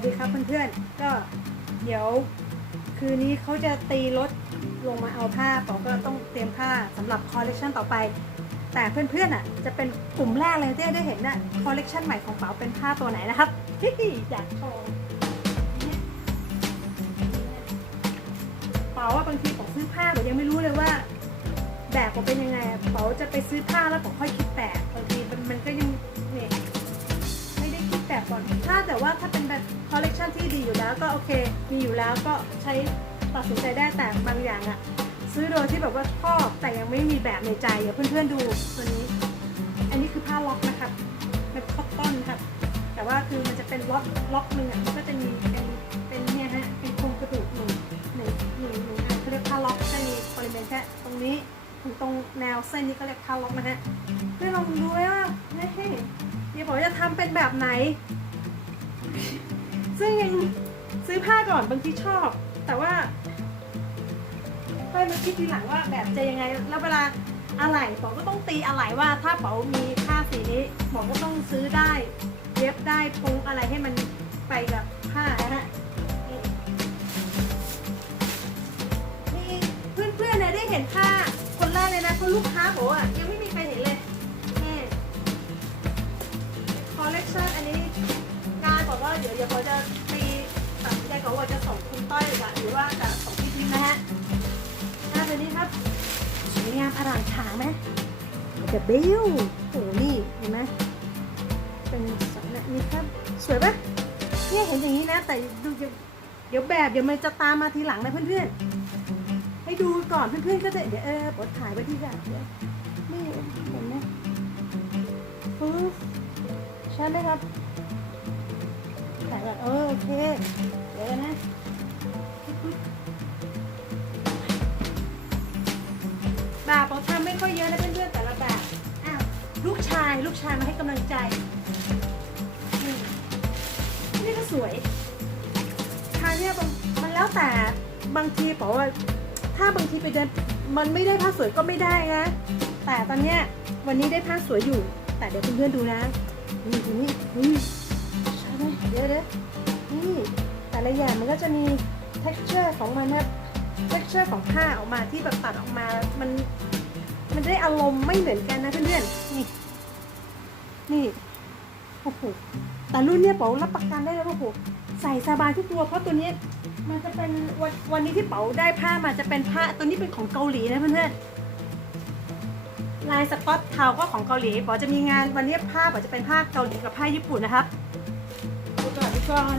วัสดีครับเพื่อนๆ ก็เดี๋ยวคืนนี้เขาจะตีรถลงมาเอาผ้าปอก็ต้องเตรียมผ้าสำหรับคอลเลกชันต่อไป แต่เพื่อนๆอะจะเป็นกลุ่มแรกเลยที่ได้เห็นน่ะคอลเลกชันใหม่ของเป๋าเป็นผ้าตัวไหนนะครับอยากโชว์เป๋าว่าบางทีผมซื้อผ้าผมยังไม่รู้เลยว่า แบบผมเป็นยังไงเป๋าจะไปซื้อผ้าแล้วผมค่อยคิดแบบ ถ้าแต่ว่าถ้าเป็นแบบคอลเลกชันที่ดีอยู่แล้วก็โอเค มีอยู่แล้วก็ใช้ตัดสินใจได้แต่บางอย่างอะซื้อโดยที่แบบว่าชอบแต่ยังไม่มีแบบในใจอย่าเพื่อนๆดูตัวนี้ อันนี้คือผ้าล็อกนะครับเป็นคอตตอนครับแต่ว่าคือมันจะเป็นล็อกล็อกหนึ่งอะก็จะมีเป็นเป็นเนี่ยฮะเป็นโครงกระดูกหนึ่งหนึ่งหนึ่งหนึ่งอันเขาเรียกผ้าล็อกจะมีบริเวณแค่ตรงนี้ถึงตรงแนวเส้นนี้ก็เรียกผ้าล็อกนะฮะเพื่อนลองดูเลยว่าเฮ้ยเดี๋ยวผมจะทำเป็นแบบไหน ซึ่งยังซื้อผ้าก่อนบางทีชอบ แต่ว่าค่อยมาคิดทีหลังว่าแบบจะยังไง แล้วเวลาอะไหล่ผมก็ต้องตีอะไหล่ว่าถ้าเป๋ามีผ้าสีนี้ผมก็ต้องซื้อได้เย็บได้ปรุงอะไรให้มันไปกับผ้านะฮะนี่เพื่อนๆเนี่ยได้เห็นผ้าคนแรกเลยนะคนลูกค้าผมอะยังไม่มีใครเห็นเลยนี่คอลเลกชันอันนี้ กว่าเดี๋ยวเดี๋ยวเขาจะมีตัดสินใจก่อนว่าจะส่งคุณต้อยกับหรือว่าจะส่งพี่ทิมนะฮะหน้าตัวนี้ครับสวยงามอร่างฉางไหมเดอะบิลโอ้โหนี่เห็นไหมเป็นสันนี้ครับ สวยปะเนี่ยเห็นอย่างนี้นะ แต่ดูเดี๋ยวแบบเดี๋ยวมันจะตามมาทีหลังนะเพื่อนๆ ให้ดูก่อนเพื่อนๆก็จะเดี๋ยวเออปดถ่ายไว้ที่แบบเดี๋ยวนี่เห็นไหมปึ๊บใช่ไหมครับ ก่อนเออโอเค เดี๋ยวนะแบบผมทำไม่ค่อยเยอะนะเพื่อนๆแต่ละแบบอ้าวลูกชายลูกชายมาให้กำลังใจ นี่นี่ก็สวยทางเนี่ยมันแล้วแต่บางทีบอกว่า ถ้าบางทีไปเดินมันไม่ได้ผ้าสวยก็ไม่ได้นะ แต่ตอนเนี้ยวันนี้ได้ผ้าสวยอยู่ แต่เดี๋ยวเพื่อนๆดูนะนี่ดูนี่นี่ใช่ เดี๋ยวเดี๋ยวนี่แต่ละอย่างมันก็จะมี texture ของมันนะ texture ของผ้าออกมาที่แบบตัดออกมา มัน มันได้อารมณ์ไม่เหมือนกันนะเพื่อนๆ นี่ นี่ โอ้โห แต่รุ่นเนี้ยเป๋ารับประกันได้เลยว่าโอ้โห ใส่สบายทุกตัว เพราะตัวนี้ มันจะเป็นวันวันนี้ที่เป๋าได้ผ้ามาจะเป็นผ้าตัวนี้เป็นของเกาหลีนะเพื่อนๆ ลายสกอตเทาก็ของเกาหลีป๋อจะมีงานวันนี้ผ้าป๋อจะเป็นผ้าเกาหลีกับผ้าญี่ปุ่นนะครับ ก่อน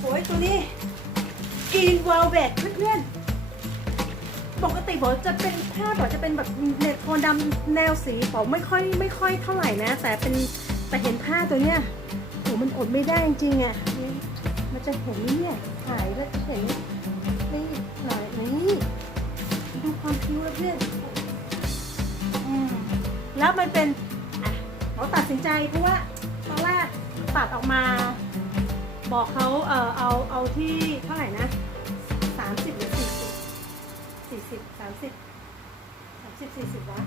โอ้ยตัวนี้กรีนวอลเวตเพื่อนๆปกติป๋อจะเป็นผ้าป๋อจะเป็นแบบเนตโทนดำแนวสีป๋อไม่ค่อยไม่ค่อยเท่าไหร่นะ แต่เป็นแต่เห็นผ้าตัวเนี้ยโหมันอดไม่ได้จริงๆอะมันจะเห็นเนี่ยถ่ายแล้วจะเห็นนี่หน่อยนี่ดูความคิ้วเพื่อนอืมแล้วมันเป็นอะเขาตัดสินใจเพราะว่าตอนแรกตัดออกมา บอกเขาเออเอาเอาที่เท่าไหร่นะสามสิบหรือสี่สิบสี่สิบสามสิบสามสิบสี่สิบวะ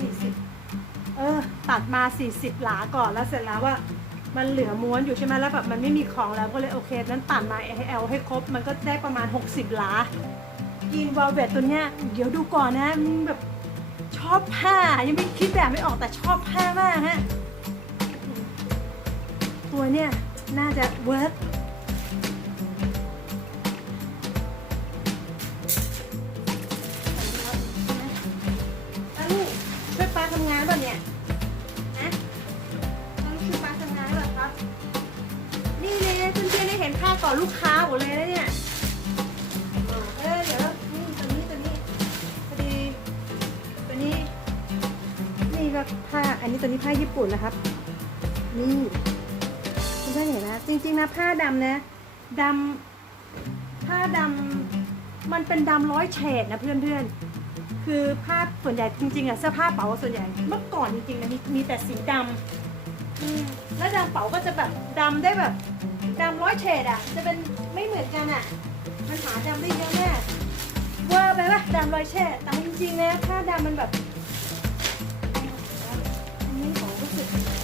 สี่สิบเออ ตัดมาสี่สิบหลาก่อนแล้วเสร็จแล้วว่ามันเหลือม้วนอยู่ใช่ไหมแล้วแบบมันไม่มีของแล้วก็เลยโอเคนั้นตัดมา L ให้ครบ มันก็ได้ประมาณ 60หลากินวอลเวตตัวเนี้ยเดี๋ยวดูก่อนนะมันแบบชอบผ้ายังไม่คิดแบบไม่ออกแต่ชอบผ้ามากฮะตัวเนี้ย น่าจะเวิร์ก คุณท่านเห็นนะจริงๆนะผ้าดำนะดำผ้าดำมันเป็นดำร้อยเฉดนะเพื่อนๆ คือผ้าส่วนใหญ่จริงๆอะเสื้อผ้าเป๋าส่วนใหญ่เมื่อก่อนจริงๆนะมีมีแต่สีดำแล้วดำเป๋าก็จะแบบดำได้แบบดำร้อยเฉดอะจะเป็นไม่เหมือนกันอะมันหาดำได้เยอะแน่เวอร์ไปปะดำร้อยเฉดแต่จริงๆนะผ้าดำมันแบบอันนี้ของรู้สึก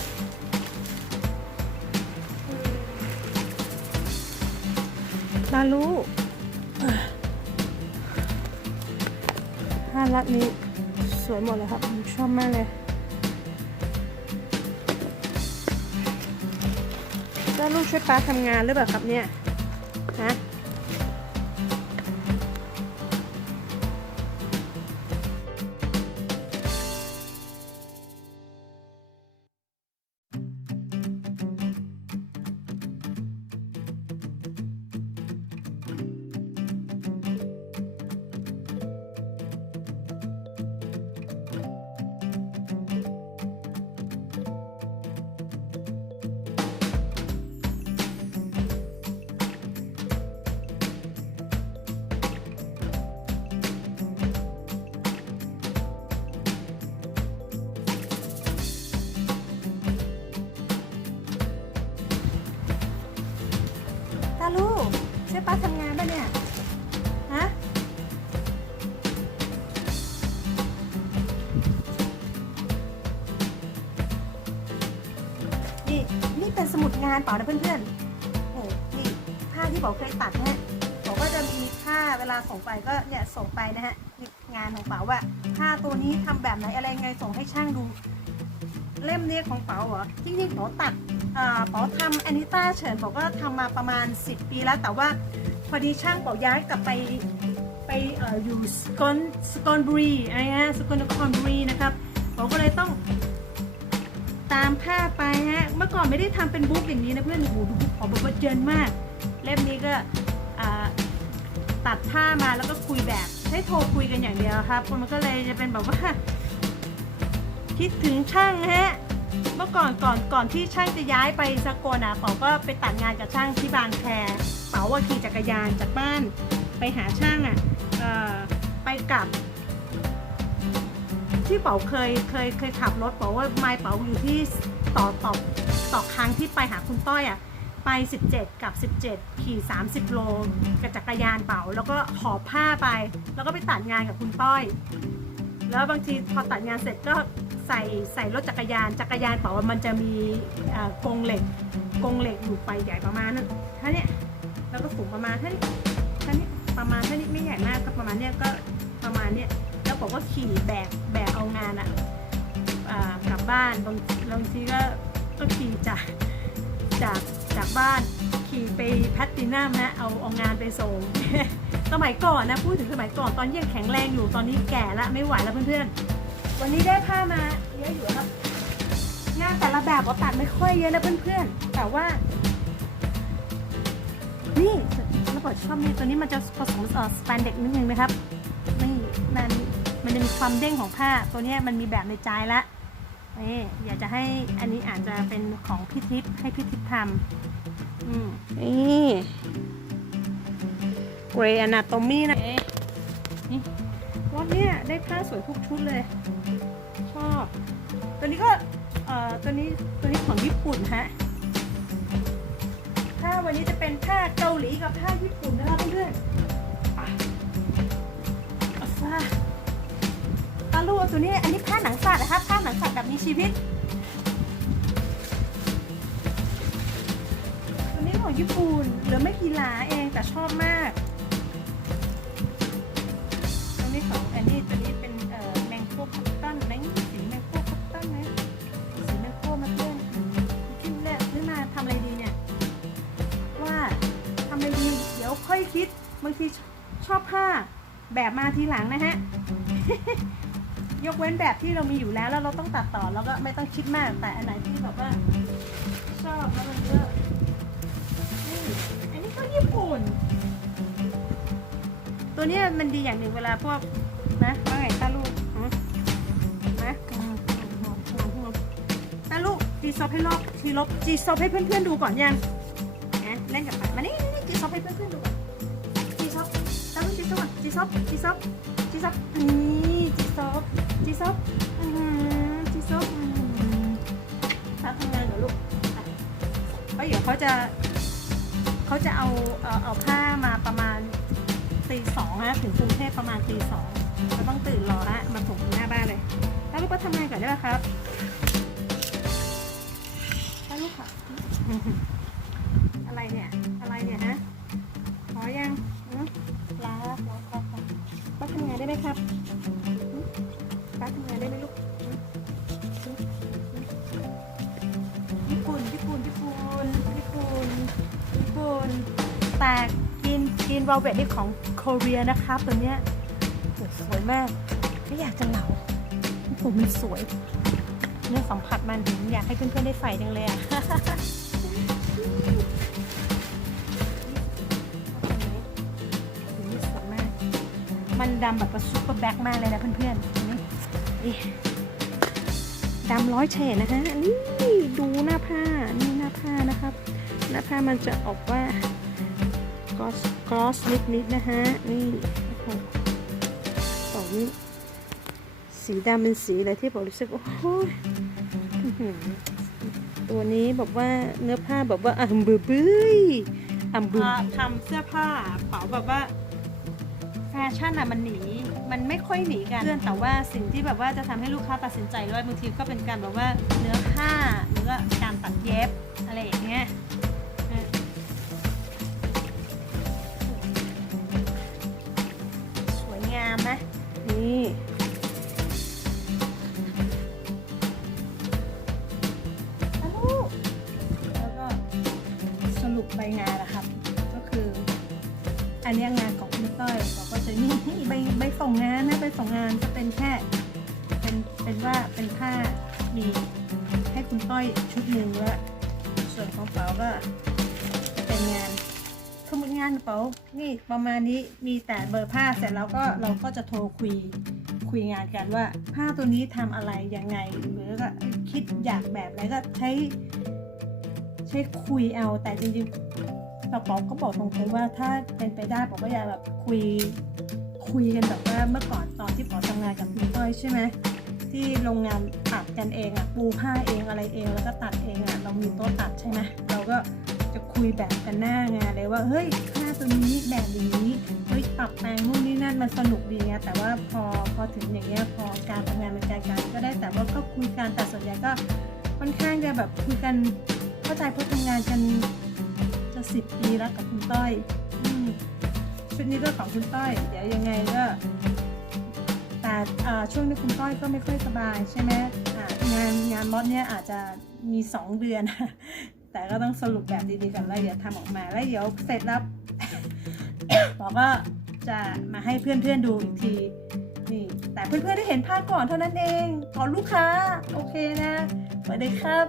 ลาลูห้ารัดนี้สวยหมดเลยครับ ชอบมากเลยตาลูกช่วยป้าทำงานหรือเปล่าครับเนี่ย ฮะ ลูกช่วยป้าทำงานป่ะเนี่ย ฮะ นี่ นี่เป็นสมุดงานเปล่านะเพื่อนๆโอ้นี่ผ้าที่บอกเคยตัดนะฮะบอกก็จะมีผ้าเวลาส่งไปก็เนี่ยส่งไปนะฮะนี่งานของเป๋าว่าผ้าตัวนี้ทำแบบไหนอะไรไงส่งให้ช่างดู เล่มเนี้ของเป๋าเหรอจริงๆเป๋าตัด เอ่อเป๋าทำแอนิต้าเฉินเป๋าก็ทำมาประมาณ 10 ปีแล้ว แต่ว่าพอดีช่างป๋าย้ายกลับไปไปออยู่สกอนสกอนบุรีอะไรฮะสกลนครบุรีนะครับป๋าก็เลยต้องตามผ้าไปฮะเมื่อก่อนไม่ได้ทำเป็นบุ๊กอย่างนี้นะเพื่อนโอ้โหดูบุ๊กของบอกว่าเจนมาก เล่มนี้ก็ตัดผ้ามาแล้วก็คุยแบบให้โทรคุยกันอย่างเดียวครับมันก็เลยจะเป็นแบบว่าคิดถึงช่างฮะ เมื่อก่อนก่อนก่อนที่ช่างจะย้ายไปสกลอะเป๋าก็ไปตัดงานกับช่างที่บางแคเป๋าว่าขี่จักรยานจากบ้าน ไปหาช่างอะไปกลับ ที่เป๋าเคยเคยเคยขับรถเป๋าว่าไมล์เป๋าอยู่ที่ต่อต่อต่อครั้งที่ไปหาคุณต้อยอะไป 17 กับ 17 ขี่ 30 โลกับจักรยานเป๋า แล้วก็หอบผ้าไป แล้วก็ไปตัดงานกับคุณต้อย แล้วบางทีพอตัดงานเสร็จก็ ใส่ใส่รถจักรยานจักรยานเป๋าว่ามันจะมีกรงเหล็กกรงเหล็กอยู่ไปใหญ่ประมาณนั้นเท่าเนี้ยแล้วก็สูงประมาณเท่านี้เท่านี้ประมาณเท่านี้ไม่ใหญ่มากก็ประมาณเนี้ยก็ประมาณเนี้ยแล้วบอกว่าขี่แบกแบกเอางานอะอ่ากลับบ้านบางบางทีก็ก็ขี่จากจากจากบ้านขี่ไปแพตตินัมนะเอาเอางานไปส่งสมัยก่อนนะพูดถึงสมัยก่อนตอนยังแข็งแรงอยู่ตอนนี้แก่ละไม่ไหวแล้วเพื่อนๆ วันนี้ได้ผ้ามาเยอะอยู่ครับ งานแต่ละแบบเราตัดไม่ค่อยเยอะนะเพื่อนๆ แต่ว่า นี่ระเบิดชอบนี่ตัวนี้มันจะผสมเอ่อสแปนเด็กนิดนึงนะครับ นี่มันมันจะมีความเด้งของผ้า ตัวเนี้ยมันมีแบบในใจละนี่อยากจะให้อันนี้อาจจะเป็นของพี่ทิพย์ให้พี่ทิพย์ทำอืมนี่เกรย์อนาโตมีนะนี่วันเนี้ยได้ผ้าสวยทุกชุดเลยชอบ ตัวนี้ก็เอ่อตัวนี้ตัวนี้ของญี่ปุ่นฮะผ้าวันนี้จะเป็นผ้าเกาหลีกับผ้าญี่ปุ่นนะคะเพื่อนๆอ่อาซะตาลูตัวนี้อันนี้ผ้าหนังสัตว์นะคะผ้าหนังสัตว์แบบมีชีวิตตัวนี้ของญี่ปุ่นเหลือไม่กี่หลาเองแต่ชอบมากตัวนี้ของอันนี้ตัว คิดบางทีชอบผ้าแบบมาทีหลังนะฮะ ยกเว้นแบบที่เรามีอยู่แล้วแล้วเราต้องตัดต่อแล้วก็ไม่ต้องคิดมาก แต่อันไหนที่แบบว่า ชอบแล้วมันก็นี่อันนี้ก็ญี่ปุ่น ตัวนี้มันดีอย่างหนึ่งเวลาพวกนะว่าไงตาลูกนะตาลูกจีซอฟให้ลอกทีลบจีซอฟให้เพื่อนๆดูก่อนยังนะเล่นกับปัดมานี่นี่จีซอฟให้เพื่อนๆดูก่อนดู จีซอฟก่อนจีซอฟจีซอฟจีซอฟนี่จีซอฟจีซอฟอือหือจีซอฟอือหือตาทำงานเหรอลูกเพราะเดี๋ยวเขาจะเขาจะเอาเอาผ้ามาประมาณตีสองนะถึงกรุงเทพประมาณตีสองก็ต้องตื่นรอละมาส่งหน้าบ้านเลยถ้าลูกก็ทำงานก่อนได้ไหมครับถ้าลูกค่ะอะไรเนี่ย อะไรเนี่ยฮะหอย ครับป้าทำงานได้ไหมลูกญี่ปุ่นญี่ปุ่นญี่ปุ่นญี่ปุ่นญี่ปุ่นแต่กินกินวอลเวตนี่ของโคเรียนะครับตัวเนี้ยสวยมากไม่อยากจะเหลาโอ้โหมันสวยเนื้อสัมผัสมันอยากให้เพื่อนๆได้ใส่จังเลยอะ มันดำแบบว่าซุปเปอร์แบ็คมากเลยนะเพื่อนๆนี่นี่ดำร้อยเฉดนะคะนี่ดูหน้าผ้านี่หน้าผ้านะครับ หน้าผ้ามันจะออกว่ากอสกอสนิดๆนะฮะนี่โอ้โหบอกนี่สีดำเป็นสีอะไรที่บอกรู้สึก โอ้โหตัวนี้แบบว่าเนื้อผ้าแบบว่าอ่ำบือบื้ยอ่ำบือทำเสื้อผ้าเป๋าแบบว่า ฟชั่นอะมันหนี มันไม่ค่อยหนีกันเพื่อนแต่ว่าสิ่งที่แบบว่าจะทำให้ลูกค้าตัดสินใจด้วยบางทีก็เป็นการแบบว่าเนื้อผ้าหรือว่าการตัดเย็บอะไรอย่างเงี้ยเออสวยงามไหมนี่ เป๋านี่ประมาณนี้มีแต่เบอร์ผ้าเสร็จแล้วก็เราก็จะโทรคุยคุยงานกันว่า ผ้าตัวนี้ทำอะไรยังไงหรือก็คิดอยากแบบอะไรก็ใช้ ใช้คุยเอาแต่จริงๆเราบอกก็บอกตรงๆว่าถ้าเป็นไปได้บอกว่าอย่าแบบคุยคุยกันแบบว่าเมื่อก่อนตอนที่ปอทำงานกับคุณต้อยใช่ไหมที่โรงงานตัดกันเองอะปูผ้าเองอะไรเองแล้วก็ตัดเองอะเรามีโต๊ะตัดใช่ไหมเราก็ จะคุยแบบกันหน้างานเลยว่าเฮ้ยผ้าตัวนี้แบบนี้เฮ้ยปรับแปลงนู่นนี่นั่นมันสนุกดีไงแต่ว่าพอพอถึงอย่างเงี้ยพอการทำงานเป็นการการก็ได้แต่ว่าก็คุยกันแต่ส่วนใหญ่ก็ค่อนข้างจะแบบคุยกันเข้าใจเพราะทำงานกันจะสิบปีแล้วกับคุณต้อยชุดนี้ก็ของคุณต้อย เดี๋ยวยังไงก็แต่ช่วงนี้คุณต้อยก็ไม่ค่อยสบายใช่ไหมงานงานมอดเนี่ยอาจจะมีสองเดือน แต่ก็ต้องสรุปแบบดีๆกันแล้วเดี๋ยวทำออกมาแล้วเดี๋ยวเสร็จแล้วบอกก็จะมาให้เพื่อนๆดูอีกทีนี่แต่เพื่อนๆได้เห็นภาพก่อนเท่านั้นเองขอลูกค้า โอเคนะสวัสดีครับ